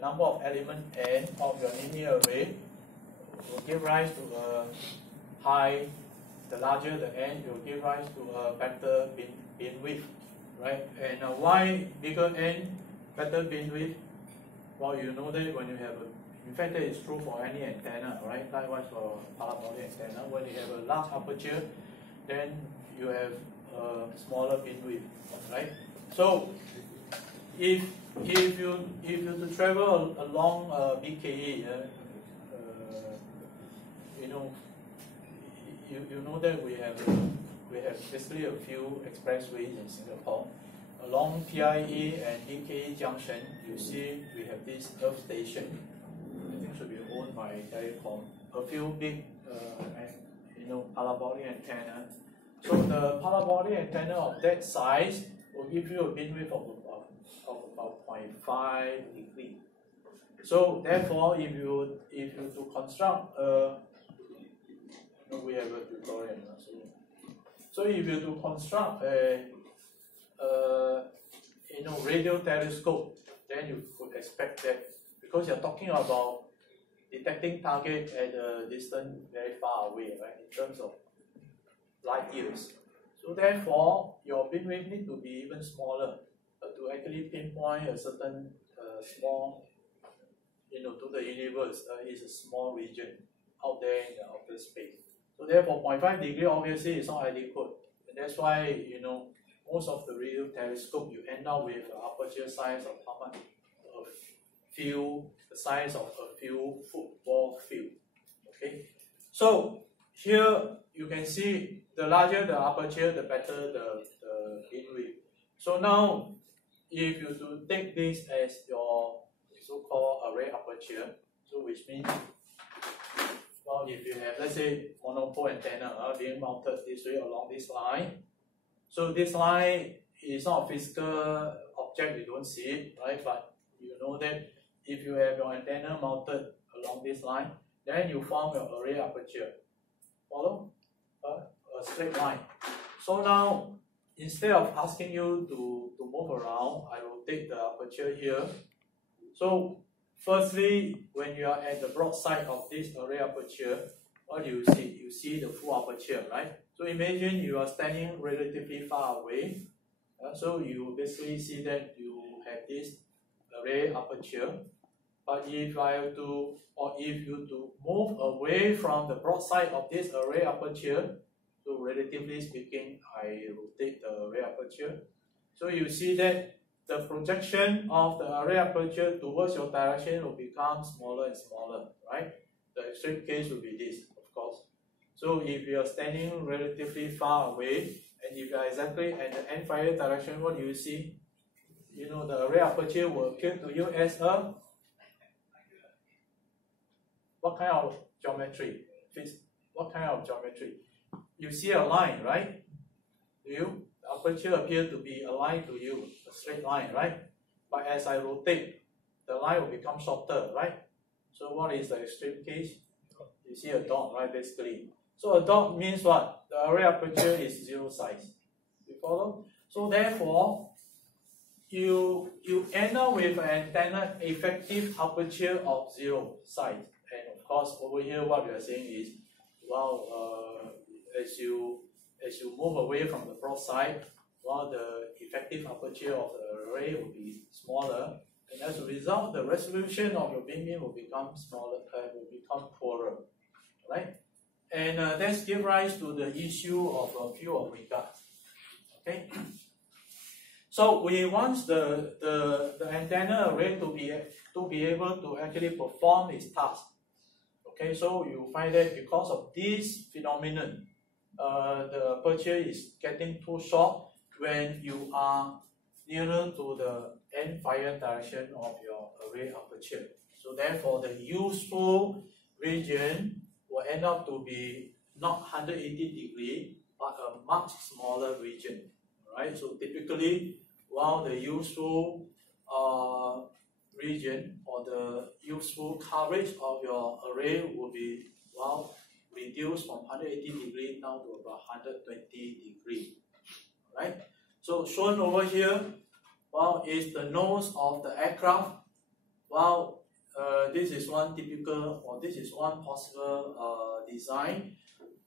number of element n of your linear array will give rise to a high. The larger the n, it will give rise to a better beamwidth, right? And why bigger n, better beamwidth? Well, you know that when you have a, in fact that is true for any antenna, right? Likewise for parabolic antenna, when you have a large aperture, then you have a smaller beamwidth, right? So if you to travel along BKE, you know that we have basically a few expressways in Singapore. Along PIE and BKE junction, you see we have this earth station. I think should be owned by Telecom. A few big, parabolic antenna. So the parabolic antenna of that size will give you a beamwidth of about 0.5 degree. So therefore, if you to construct we have a tutorial. So if you to construct a radio telescope, then you could expect that, because you're talking about detecting target at a distance very far away, right? In terms of light years. So therefore, your beamwidth need to be even smaller to actually pinpoint a certain small, to the universe is a small region out there in the outer space. So therefore, 0.5 degree obviously is not adequate. And that's why, most of the radio telescope, you end up with an aperture size of how much? The size of a few football field. Okay. So here you can see the larger the aperture, the better the beamwidth. So now, if you to take this as your so-called array aperture, so which means, well, if you have, let's say, monopole antenna being mounted this way along this line, so this line is not a physical object, you don't see it, right? But you know that if you have your antenna mounted along this line, then you form your array aperture. Follow? A straight line. So now, instead of asking you to move around, I will take the aperture here. So firstly, when you are at the broad side of this array aperture, what do you see? You see the full aperture, right? So imagine you are standing relatively far away. So you basically see that you have this array aperture. But if I have to, or if you to move away from the broad side of this array aperture, so relatively speaking, I rotate the array aperture. So you see that the projection of the array aperture towards your direction will become smaller and smaller, right? The extreme case will be this, of course. So if you are standing relatively far away, and if you are exactly at the end-fire direction, what do you see? The array aperture will appear to you as a what kind of geometry? What kind of geometry? You see a line, right? Do you? The aperture appears to be aligned to you, a straight line, right? But as I rotate, the line will become shorter, right? So what is the extreme case? You see a dot, right, basically. So a dot means what? The array aperture is zero size. You follow? So therefore, you end up with an antenna effective aperture of zero size. And of course, over here, what we are saying is, well, as you move away from the broad side, well, the effective aperture of the array will be smaller, and as a result, the resolution of your beamwidth will become smaller, will become poorer, right? And that gives rise to the issue of a field of regard. Okay. So we want the antenna array to be able to actually perform its task. Okay, so you find that because of this phenomenon, the aperture is getting too short when you are nearer to the end-fire direction of your array aperture. So therefore, the useful region will end up to be not 180 degree, but a much smaller region. Right? So typically, while the useful region or the useful coverage of your array will be reduced from 180 degree down to about 120 degree. Right? So shown over here, is the nose of the aircraft. well, this is one typical, or this is one possible design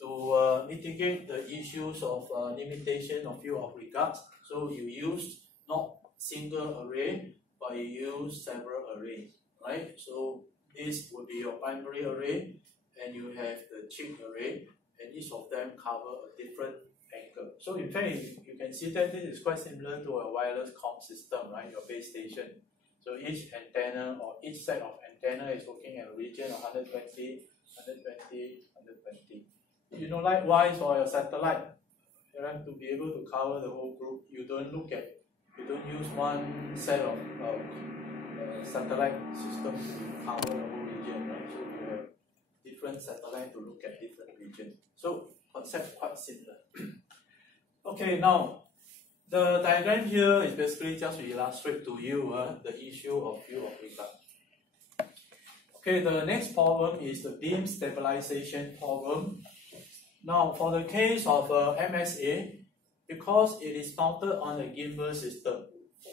to mitigate the issues of limitation of field of regards. So you use not single array, but you use several arrays, right? So this would be your primary array, and you have the chip array, and each of them cover a different angle. So in fact, you can see that this is quite similar to a wireless comm system, right? Your base station. So each antenna or each set of antenna is looking at a region of 120, 120, 120. You know, likewise for your satellite, you have to be able to cover the whole group. You don't use one set of satellite systems to cover the whole region, right? So you have different satellites to look at different regions. So concept quite similar. Okay, now the diagram here is basically just to illustrate to you the issue of field of regard. Okay, the next problem is the beam stabilization problem. Now, for the case of MSA, because it is mounted on a gimbal system,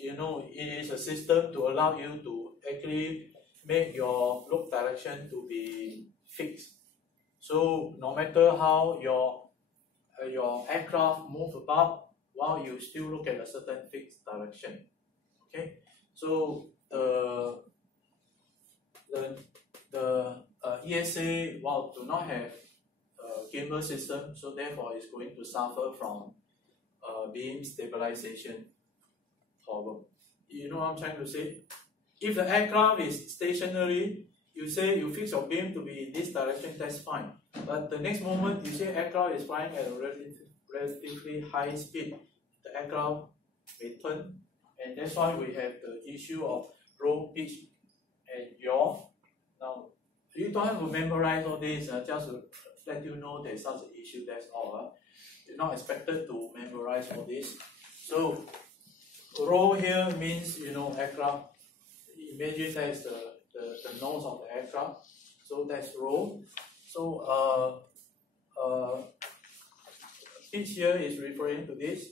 you know, it is a system to allow you to actually make your look direction to be fixed. So no matter how your aircraft move about, while you still look at a certain fixed direction. Okay, so the ESA, while do not have a gimbal system, so therefore it's going to suffer from beam stabilization problem. You know what I'm trying to say? If the aircraft is stationary, you say you fix your beam to be in this direction, that's fine. But the next moment you say aircraft is flying at a relatively high speed, the aircraft may turn, and that's why we have the issue of roll, pitch, and yaw. Now, you don't have to memorize all this, just to let you know there's such an issue, that's all. You're not expected to memorize all this. So, roll here means, you know, aircraft. Imagine that is the nose of the aircraft. So that's roll. So, pitch here is referring to this,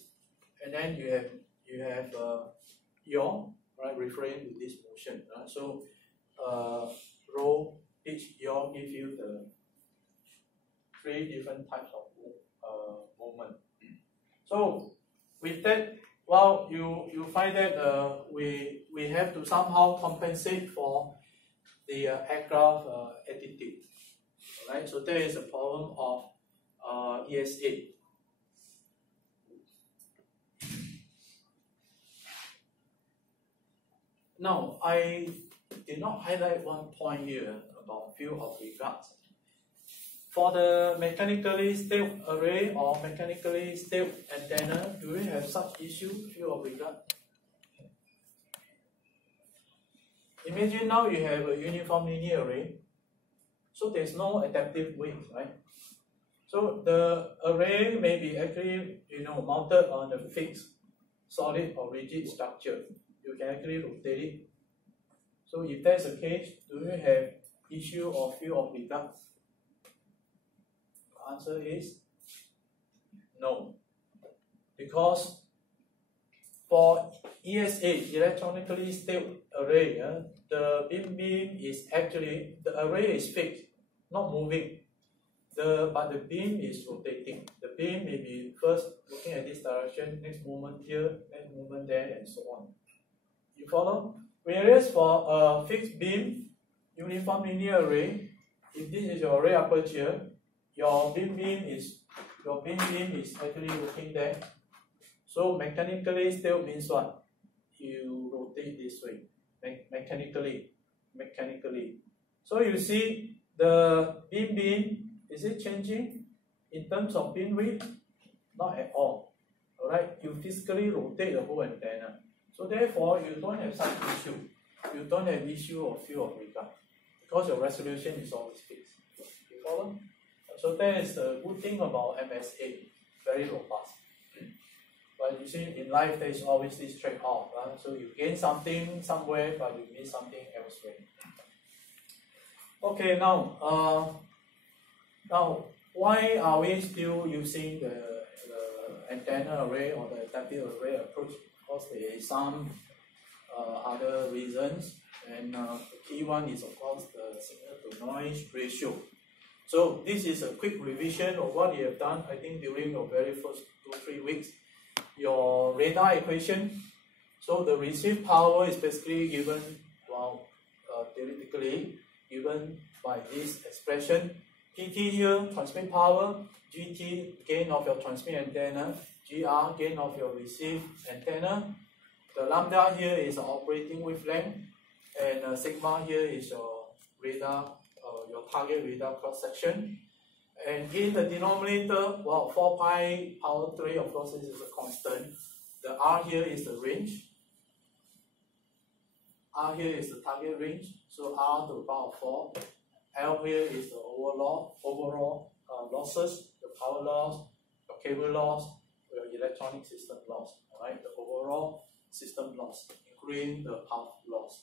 and then you have yaw, right, referring to this motion. So roll, pitch, yaw give you the three different types of movement. So with that, well, you find that we have to somehow compensate for the aircraft attitude, right? So there is a problem of ESA. Now, I did not highlight one point here about field of regards. For the mechanically stable array or mechanically stable antenna, do we have such issue, field of regard? Imagine now you have a uniform linear array, so there's no adaptive wings, right? So the array may be actually, you know, mounted on a fixed, solid or rigid structure. You can actually rotate it. So if that's the case, do you have issue of field of regard? The answer is no. Because for ESA, electronically stable array, the beam is actually, the array is fixed, not moving. But the beam is rotating. The beam may be first looking at this direction, next moment here, next moment there, and so on. You follow? Whereas for a fixed beam, uniform linear array, if this is your array aperture, your beam is actually looking there. So mechanically stable means what? You rotate this way, mechanically. So you see the beam, is it changing in terms of beam width? Not at all. Alright, you physically rotate the whole antenna. So therefore, you don't have such issue. You don't have issue of field of regard because your resolution is always fixed. You follow? So that is the good thing about MSA, very robust. But you see, in life there is always this trade-off. So you gain something somewhere, but you miss something elsewhere. Okay, now why are we still using the antenna array or the adaptive array approach? Because there is some other reasons, And the key one is of course the signal to noise ratio. So this is a quick revision of what you have done, I think during your very first 2-3 weeks. Your radar equation. So the received power is basically given, well, theoretically given by this expression. PT here, transmit power, GT, gain of your transmit antenna, GR, gain of your receive antenna. The lambda here is the operating wavelength, and sigma here is your radar, your target radar cross section. And in the denominator, well, 4 pi power 3, of course, this is a constant. The R here is the range. R here is the target range, so R to the power 4. L here is the overall losses, the power loss, your cable loss, your electronic system loss, alright, the overall system loss, including the path loss.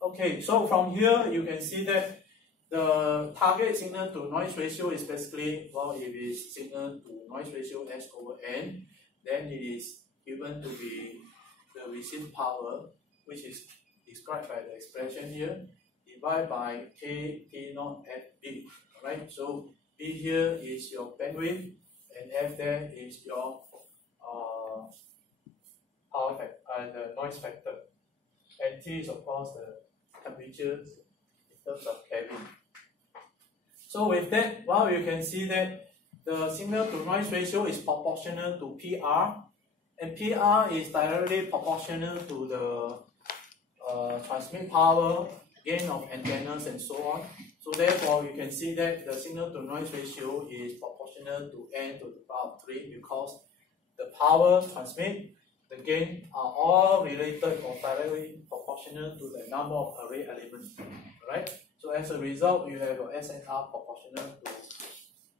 Okay, so from here you can see that the target signal to noise ratio is basically, well, if it is signal to noise ratio S over N, then it is given to be the received power, which is described by the expression here, divided by K P0 FB. Alright, so B here is your bandwidth, and F there is your power factor, the noise factor, and T is of course the temperature in terms of Kelvin. So with that, well, you can see that the signal to noise ratio is proportional to PR, and PR is directly proportional to the transmit power, gain of antennas, and so on. So therefore, you can see that the signal to noise ratio is proportional to N to the power 3 because the power transmit, the gain are all related or directly proportional to the number of array elements. Right? So as a result, you have your SNR proportional to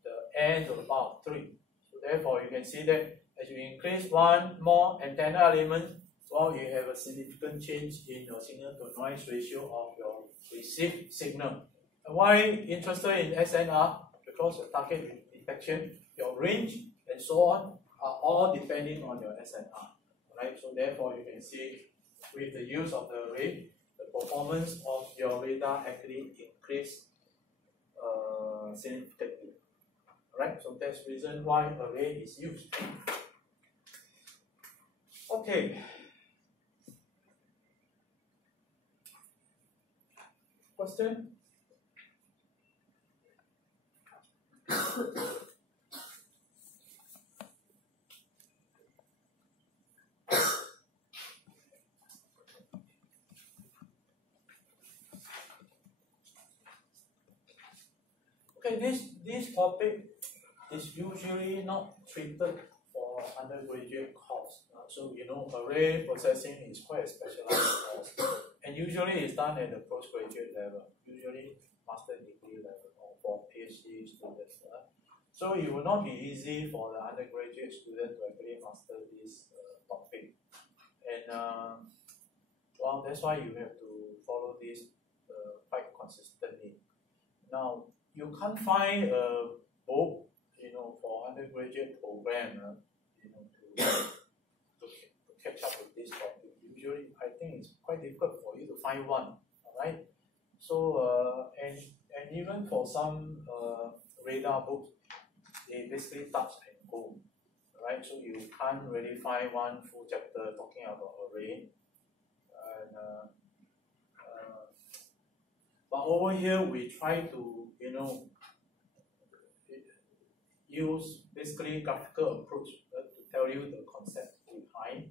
the N to the power 3. So therefore, you can see that as you increase one more antenna element, well, you have a significant change in your signal to noise ratio of your received signal. And why interested in SNR? Because your target detection, your range, and so on are all depending on your SNR. Right? So therefore, you can see with the use of the array, the performance of your radar actually increased significantly. Right? So that's the reason why array is used. Okay. Question? Okay, this topic is usually not treated for undergraduate course. So you know, array processing is quite a specialized course, and usually it's done at the postgraduate level, usually master degree level or for PhD students. So it will not be easy for the undergraduate student to actually master this topic, and well, that's why you have to follow this quite consistently. Now, you can't find a book, you know, for undergraduate program, you know, to catch up with this topic. Usually, I think it's quite difficult for you to find one. All right. So, and even for some radar books, they basically touch and go. Right. So you can't really find one full chapter talking about array. And but over here, we try to, you know, use basically graphical approach to tell you the concept behind,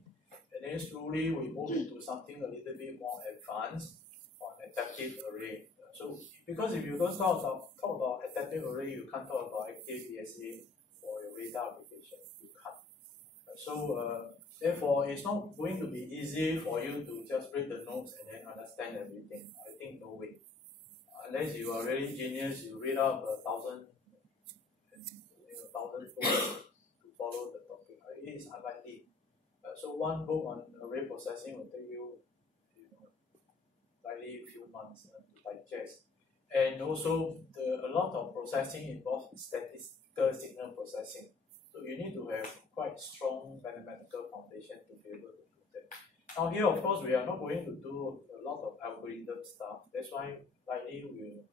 and then slowly we move into something a little bit more advanced on adaptive array. So because if you don't talk about adaptive array, you can't talk about active DSA for your radar application. You can't. So therefore, it's not going to be easy for you to just read the notes and then understand everything. I think no way. Unless you are really genius, you read up 1,000 books to follow the topic. It is unlikely. So one book on array processing will take you, likely a few months to digest. And also, a lot of processing involves statistical signal processing. So you need to have quite strong mathematical foundation to be able to do that. Now here, of course, we are not going to do a lot of algorithm stuff. That's why likely we'll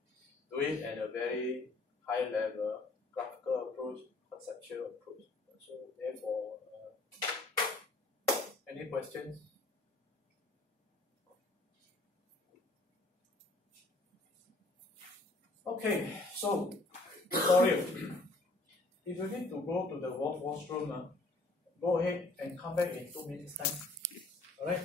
do it at a very high level, graphical approach, conceptual approach. So therefore, any questions? Okay, so sorry, if you need to go to the washroom, go ahead and come back in 2 minutes time. All right.